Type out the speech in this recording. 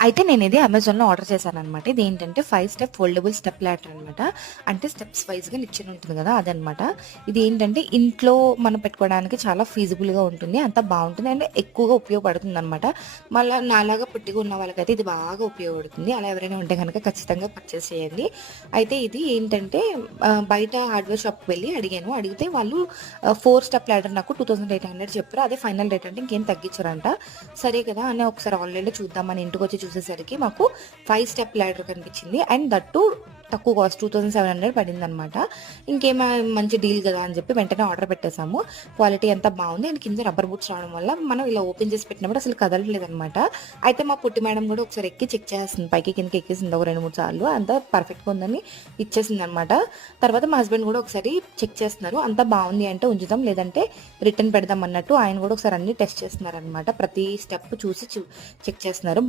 అయితే నేనిది అమెజాన్‌లో ఆర్డర్ చేశాననమాట. ఇదేంటంటే 5 స్టెప్ ఫోల్డబుల్ స్టెప్ లాడర్ అనమాట. అంటే స్టెప్స్ వైస్‌గా నిచ్చెన ఉంటుంది గదా! అదనమాట. ఇదేంటంటే ఇంట్లో మనం పెట్టుకోవడానికి చాలా ఫీజిబుల్‌గా ఉంటుంది. అంతా బావుంటుంది. అండ్ ఎక్కువగా ఉపయోగపడుతుందనమాట. మళ్ళా నాలాగా పొట్టిగా ఉన్న వాళ్ళకైతే ఇది బాగా ఉపయోగపడుతుంది. అలా ఎవరైనా ఉంటే గనక ఖచ్చితంగా పర్చేస్ చేయండి. అయితే ఇది ఏంటంటే బయట హార్డ్‌వేర్ షాప్‌కి వెళ్ళి అడిగాను. అడిగితే వాళ్ళు 4 స్టెప్ లాడర్ నాకు 2800 చెప్పారు. అదే ఫైనల్ రేట్ అంటే ఇంకేం తగ్గించరంట. సరే కదా అని ఒకసారి ఆన్‌లైన్‌లో చూద్దామని ఇంటికొచ్చి చూసేసరికి మాకు 5 స్టెప్ లాడర్ కనిపించింది. అండ్ దట్ టూ తక్కువ కాస్ట్ 2700 పడిందనమాట. మంచి డీల్ కదా అని చెప్పి వెంటనే ఆర్డర్ పెట్టేసాము. క్వాలిటీ అంతా బాగుంది. అండ్ కింద రబ్బర్ బూట్స్ రావడం వల్ల మనం ఇలా ఓపెన్ చేసి పెట్టినప్పుడు అసలు కదలట్లేదనమాట. అయితే మా పుట్టి మేడం కూడా ఒకసారి ఎక్కి చెక్ చేస్తుంది. పైకి కిందకి ఎక్కేసింది ఒక 2, 3 సార్లు. అంతా పర్ఫెక్ట్‌గా ఉందని ఇచ్చేసిందనమాట. తర్వాత మా హస్బెండ్ కూడా ఒకసారి చెక్ చేస్తున్నారు. అంతా బాగుంది అంటే ఉంచుదాం, లేదంటే రిటర్న్ పెడదాం అన్నట్టు ఆయన కూడా ఒకసారి అన్ని టెస్ట్ చేస్తున్నారనమాట. ప్రతి స్టెప్ చూసి చెక్ చేస్తున్నారు.